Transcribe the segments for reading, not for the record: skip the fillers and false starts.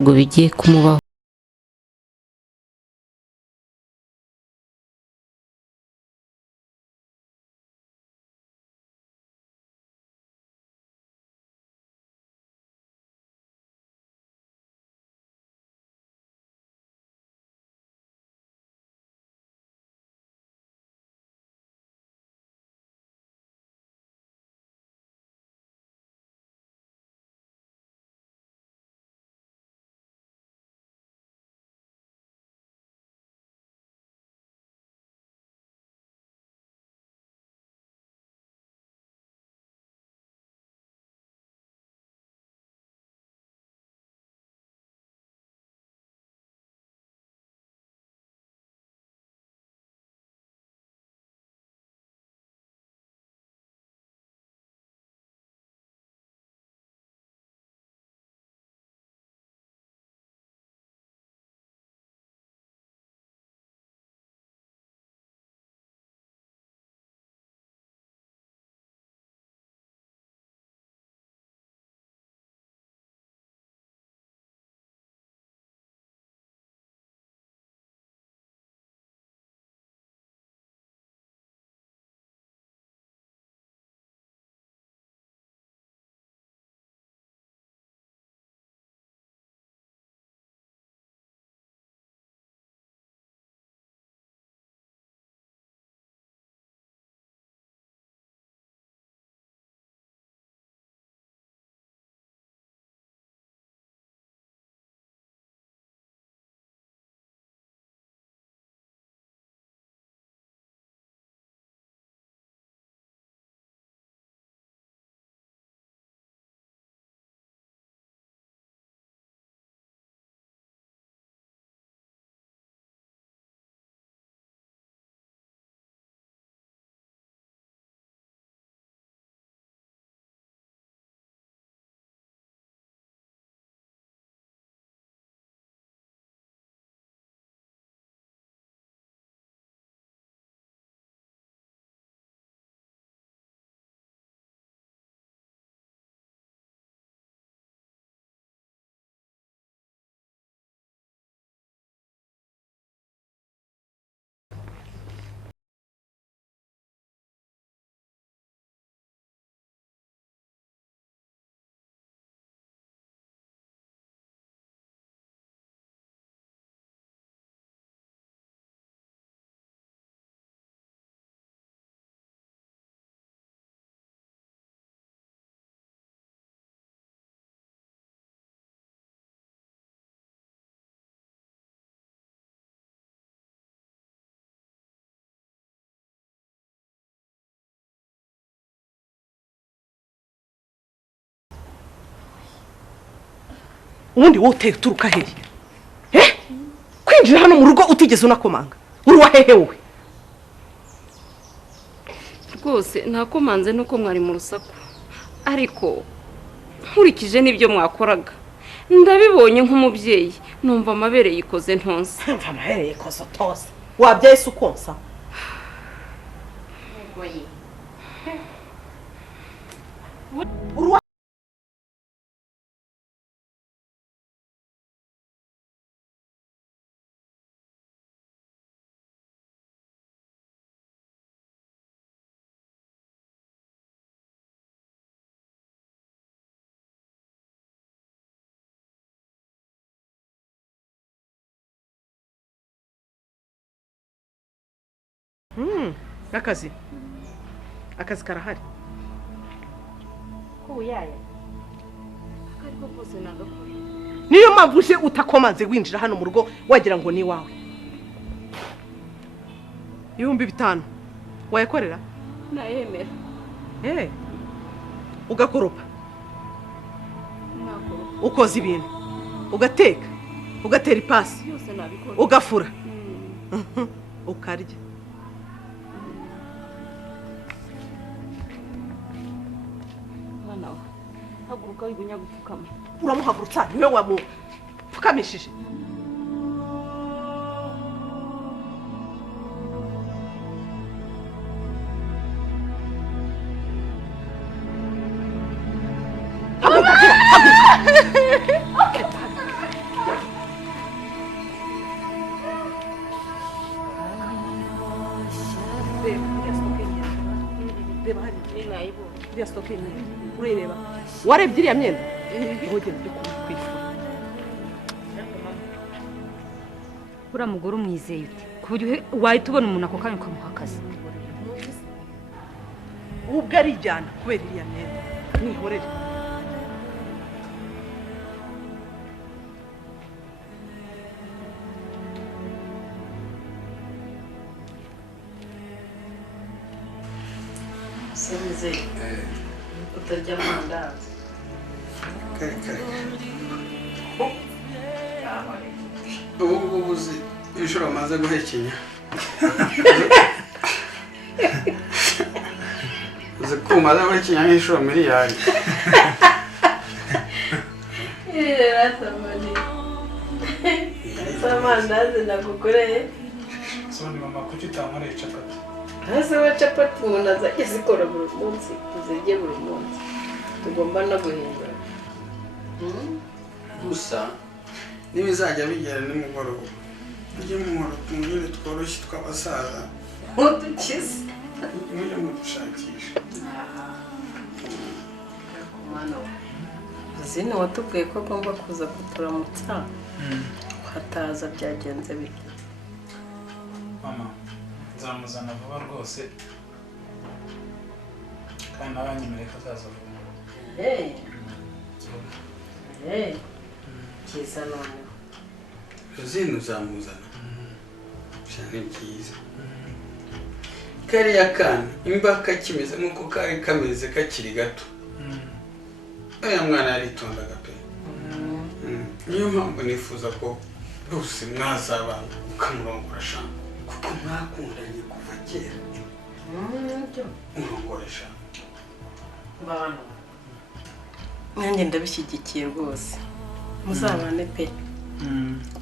ngo bigiye kumubaho. ubundi wowe uturuka hehe kwinjira hano mu rugo utigeze unakomanga uri wahehe wowe Rwose nakomanze nuko mwari mu rusaku ariko nkurikije n'ibyo mwakoraga ndabibonye nk'umubyeyi numva amabere yikoze ntonse amabere yikoze tose wabyaye se ukonsa akazi karahari ko yaya ariko bose nagakora niyo mpamvu uje utakomanze winjira hano mu rugo wagira ngo ni wawe 5,000 wayakorera nayemera ugakoropa ukoza ibintu ugateka ugatera ipasi ugafura ukarya haguruka wigunya gupfukama uramuhagurutsa niwe wamupfukamishije reba hari nayibonye iriya stoke ureba warebye iriya myenda ntugende ujye kwifura uriya mugore umwizeye ute ku buryo wahita ubona umuntu ako kanya ukamuha akazi ubwo arijyana kubera iriya myenda mwihorere sinzi utarya amandazi kare kare ubu ngubu uzi inshuro amaze guhekenya uzi ko umaze guhekenya nk'inshuro miliyari amandazi nagukoreye soni mama kuki utankoreye capati hasi wa capati umuntu azajya azikora buri munsi tuzirye buri munsi tugomba no guhindura gusa n'ibizajya bigera nimugoroba ujye muhora utunyine tworoshye tw'abasaza nk'udukize mujye mudushakisha zino watubwiye ko agomba kuza kuturamutsa hataza byagenze bite mama nzamuzana vuba rwose kandi nawe anyemereye ko azaza vuba byiza noneho rosine uzamuzana cyane byiza kariya kana imba kakimeze nk'uko kari kameze kakiri gato uriya mwana yaritondaga pe niyo mpamvu nifuza ko rwose mwazabana ukamurongora shamba kuko mwakundanye kuva kera murongoresha bantu nanjye ndabishyigikiye rwose muzabane pe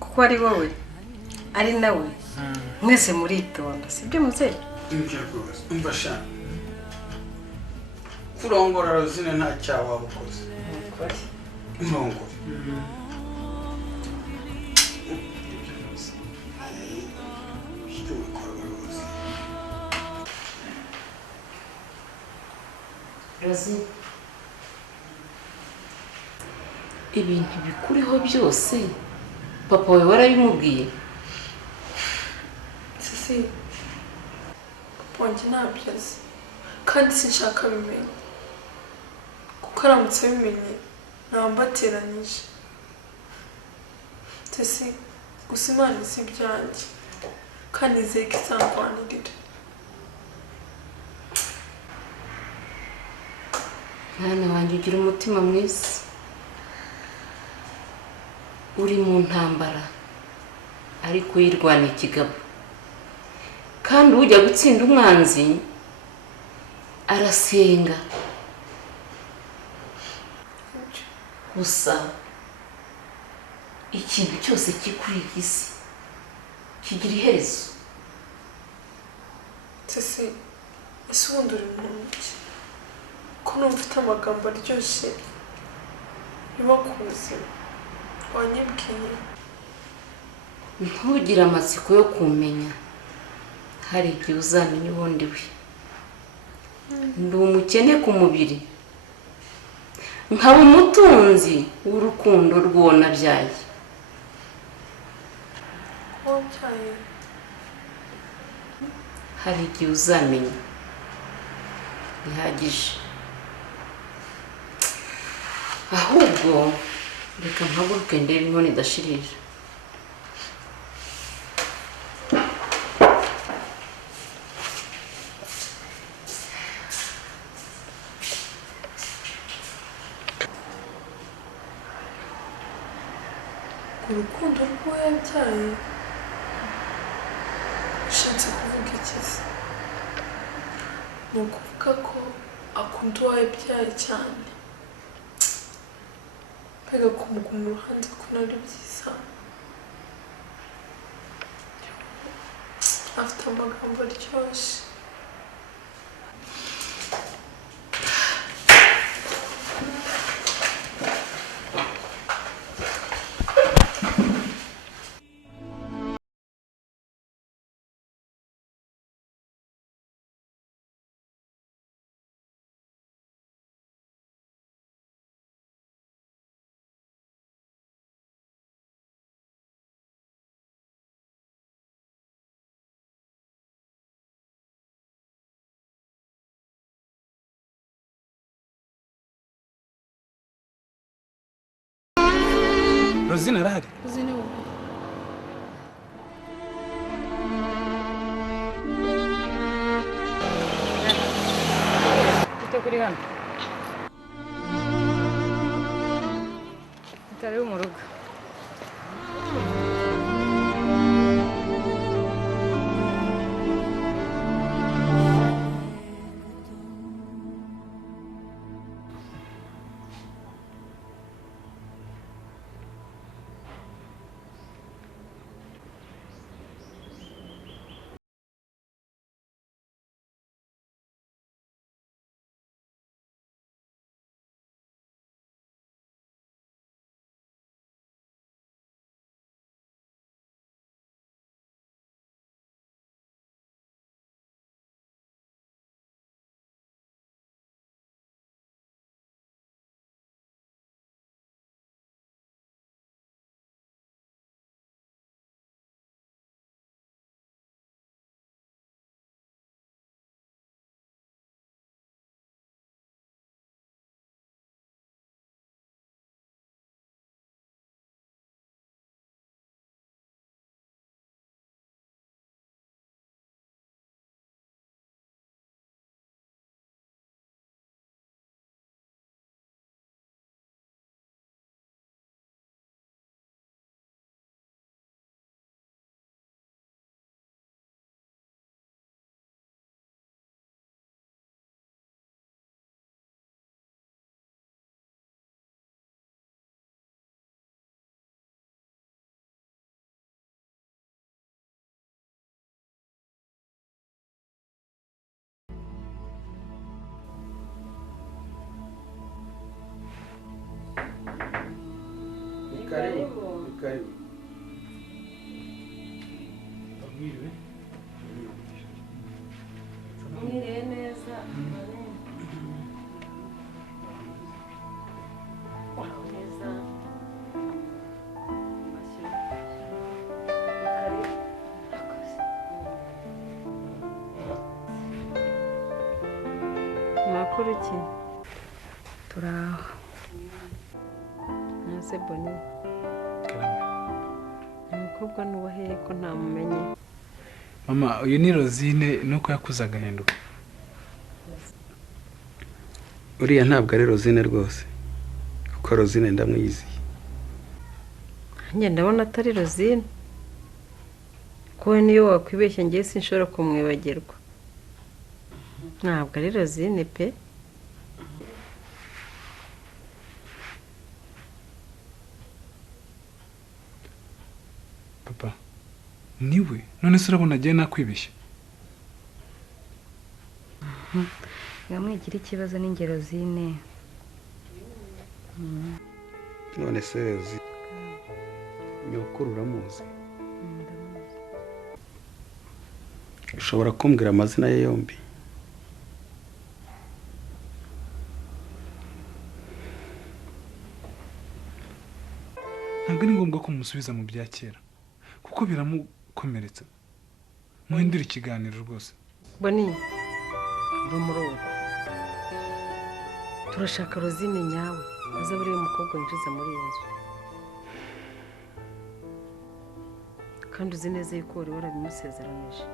kuko ari wowe ari nawe mwese muritonda sibyo muzehe nibyo rwose umva shamba kurongora rosine nta cyaha waba ukoze murongore Rosie ibintu bikuriho byose papa wawe warabimubwiye sisi papa wanjye ntabyo azi kandi sinshaka bimenya kuko aramutse abimenye ntabwo mbateranyije sisi gusa imana izi ibyanjye kandi izeye ko izamvanirira mwana wanjye ugira umutima mwiza uri mu ntambara ariko yirwana ikigabo kandi ujya gutsinda umwanzi arasenga gusa ikintu cyose kikuri iyi si kigira iherezo sisi ese ubundi uri muntu ki ko numva ufite amagambo aryoshye yubaka ubuzima wanyibwiye ntugire amatsiko yo kumenya hari igihe uzamenya ubundi we ndi umukene ku mubiri nkaba umutunzi w'urukundo rw'uwo nabyaye wabyaye hari igihe uzamenya bihagije ahubwo reka mpaguruke ndebe inkono idashirira urukundo rw'uwo yabyaye ushatse kuvuga iki se ni ukuvuga ko akunda uwo yabyaye cyane mbega kumuguma iruhande ko nari byiza afite amagambo aryoshye Rosine arahari? Rosine wowe. Ute kuri hano utari mu rugo. Karibu. Abwiriwe. Mwiriwe neza. Neza. Makuru ki? Turaho. Nase Boni. Karame. Umukobwa nuwahe ko ntamumenye. Mama, uyu ni Rosine nuko yakuze agahinduka. Uriya ntabwo ari Rosine rwose. Kuko Rosine ndamwiziye. Njye ndabona atari Rosine. Ko niyo wakwibeshye ngiye sinshobora kumwibagirwa. Ntabwo ari Rosine pe. Papa, niwe none se urabona agiye nakwibeshya? Ngamwigira ikibazo n'ingero zine. None se Rosine nyokuru uramuzi? Ushobora kumbwira amazina ye yombi? Ntabwo ari ngombwa ko mumusubiza mu bya kera kuko biramukomeretsa. Muhindura ikiganiro rwose. Boni, va muri ubu. Turashaka Rosine nyawe. Azaba ari umukobwa winjiza muri iyi nzu. Kandi uzi neza yuko wari warabimusezeranije.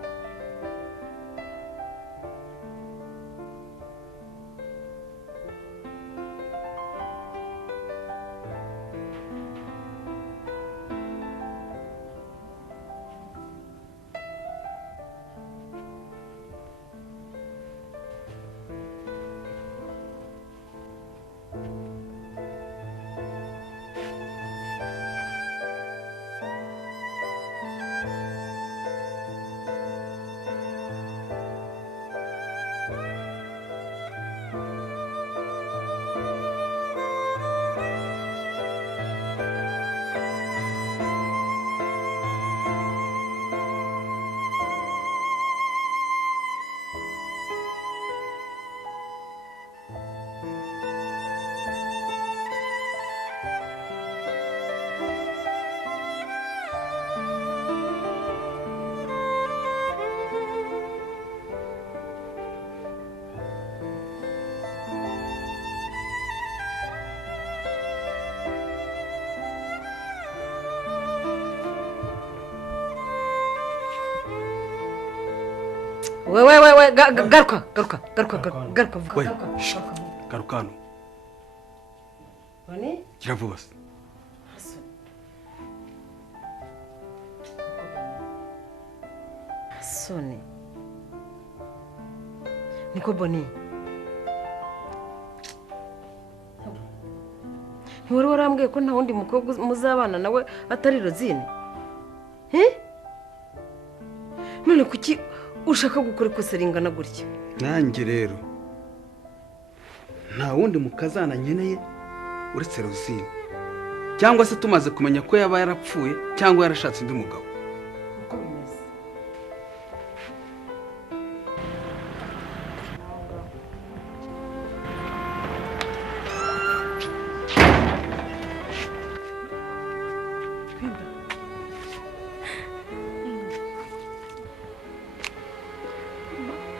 we garuka vuga. We, garuka hano. Boni? Gira vuba se. Soni. Niko Boni. Ntiwari warambwiye ko nta wundi mukobwa muzabana nawe atari Rosine? None kuki ushaka gukora ikosa ringana gutya? Nanjye rero nta wundi mukazana nkeneye uretse Rosine, cyangwa se tumaze kumenya ko yaba yarapfuye cyangwa yarashatse undi mugabo. Uko bimeze.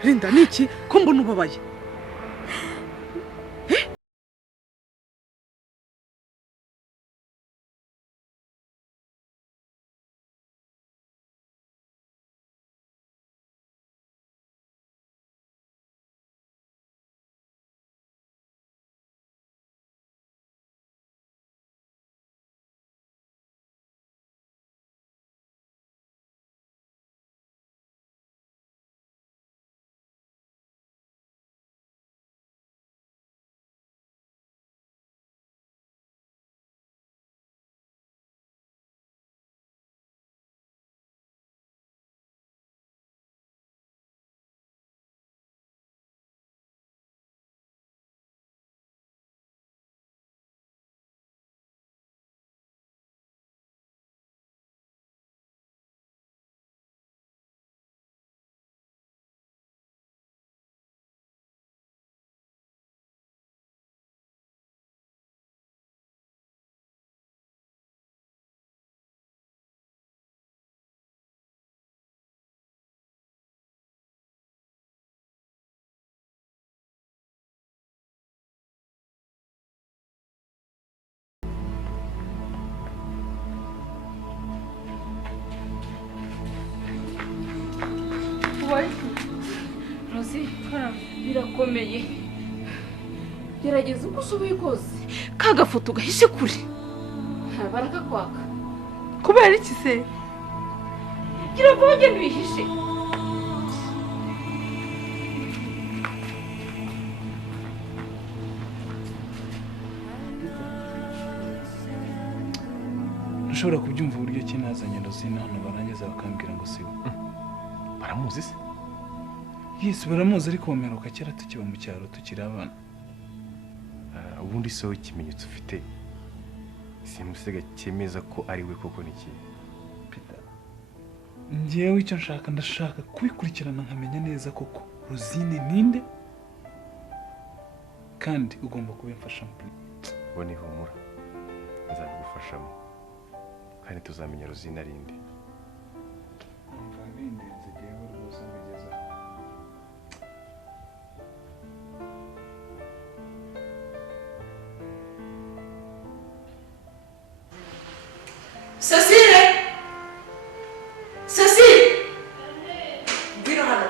Linda niki ko mbona ubabaye? Rosi, birakomeye. Gerageza uko ushoboye kose kagafoto gahishe kure. Barakakwaka. Kubera iki se? Gira vuba genda uyihishe. ntushobora kubyumva uburyo ki nazanye Rosine hano barangiza bakambwira ngo siwe. Baramuzi se? Yes, baramuzi ariko bameruka kera tukiba mu cyaro tukiri abana. Ubundi so ikimenyetso ufite simusiga cyemeza ko ari we koko niki? Peter, njyewe icyo ndashaka kubikurikirana nkamenya neza koko Rosine ninde kandi ugomba kubimfashamo. Boni humura, nzabigufashamo kandi tuzamenya Rosine arinde. Cecile! Cecile! Ngwino hano.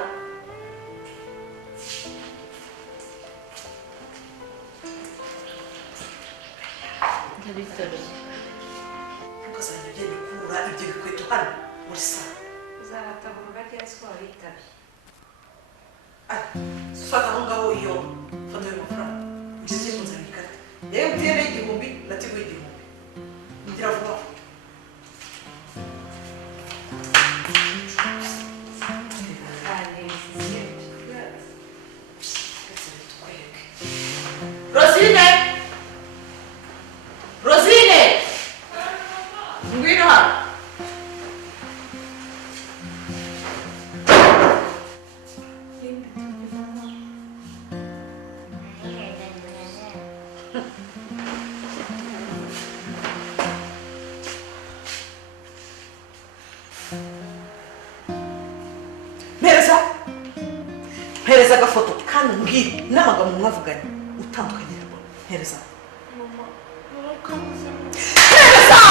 Ndabitaruye. Ukazajya ugenda ukura ibyo bikweto hano muri salo. Uzabataburuka cyangwa se wabitabi. Fata aho ngaho iyo foto y'amafaranga. Ugeze kunzanira ikarita. Yewe mtiyene igihumbi nateguye igihumbi. Ngira vuba. Rosine! Rosine! Ngwino hano. Mpereza agafoto kandi mbwira n'amagambo mwavuganye utandukanye rero. Mpereza.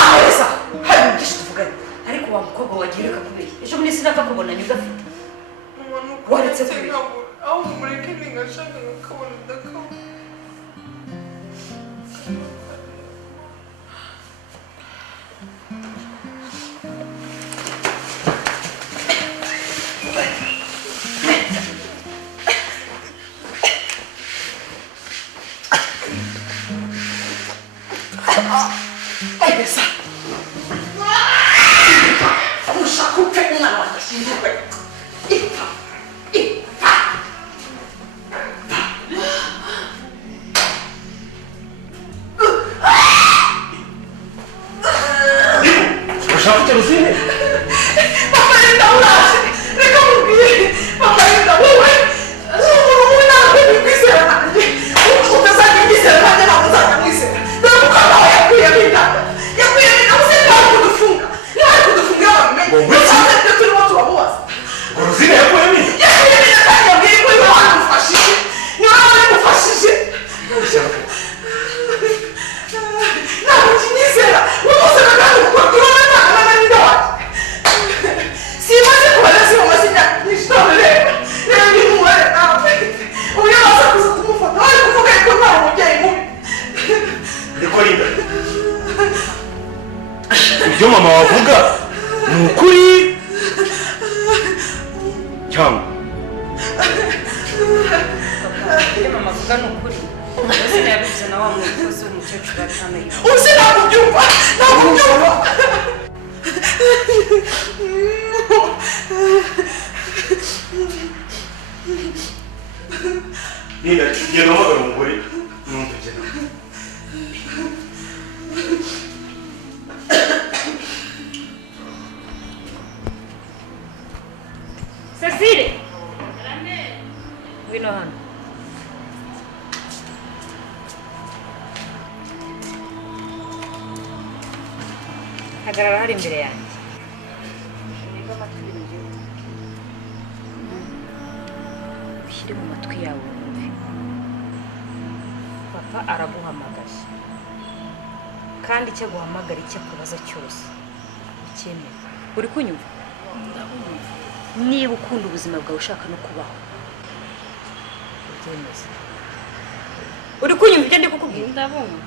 Mpereza! Hari byinshi tuvuganye. Ariko wa mukobwa wagiye reka kubeshya. Ejo muri sinapfa kubona nyugafite. Mama, waretse kurira ahubwo mureke ningashaka nkakabona ndakabona. Esa. Ushaka upfe umwana wanjye ashyingirwe. Ipfa. Ipfa. Ushaka icyo rusine? Papa yenda uraje. Reka mubwire. Papa yenda wowe. Umuntu ntabwo bikwizera nanjye. Utazajya unyizera nanjye ntabwo nzajya mwizera. Dore umukobwa we yakwiye kwitanga. Yakwiye kwitanga uzi ntawe kudufunga. Ntawe kudufunga iyo babimenye. Cyangwa ibyo turimo turamubaza. Ngo rusine yakuye nini? Yakwiye kwitanga kandi yabwiye ko niba wamufashije. Niba wamufashije. Ntabwo ukinyizera. Umuzana kandi ukora tubona nta n'inda wacu. Simaze kubona simaze imyaka myinshi none rero. Rero ndi umubare nawe. Uburyo baza kuza kumufata bari kuvuga ko nta mubyeyi mubi. Niko Linda. Ibyo mama wavuga ni ukuri cyangwa ibyo mama avuga ni ukuri rwose yabivuze na wa mukozi w'umukecuru atanu yiwe Uzi ntabwo ubyumva. Ntabwo ubyumva. Linda tugiye guhamagara umugore numva ibyo Cecile ngwino hano hagarara hari imbere yanjye ushyire mu matwi yawe wumve papa araguhamagaye kandi icyo aguhamagara icyo akubaza cyose ucyemere uri kunyumva niba ukunda ubuzima bwawe ushaka no kubaho ubyemeze uri kunyumva ibyo ndi kukubwira ndabumva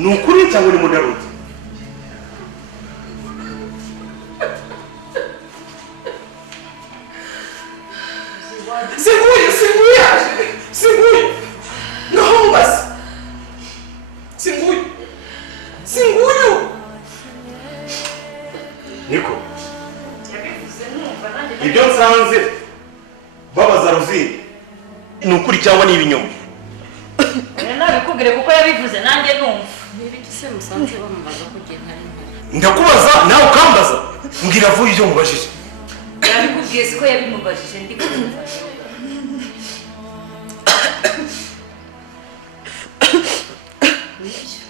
ni ukuri cyangwa ni mudaruzi? Singuye yaje. Singuye. Ngaho mubaze. Singuye. Niko ibyo nsanze babaza Rosine ni ukuri cyangwa ni ibinyoma? nabikubwire kuko yabivuze nanjye numva niba igise musanze bamubaza ko igihe ntari mpari ndakubaza nawe ukambaza mbwira vuba ibyo mubajije. yabikubwiye siko yabimubajije ndi kumva nibyo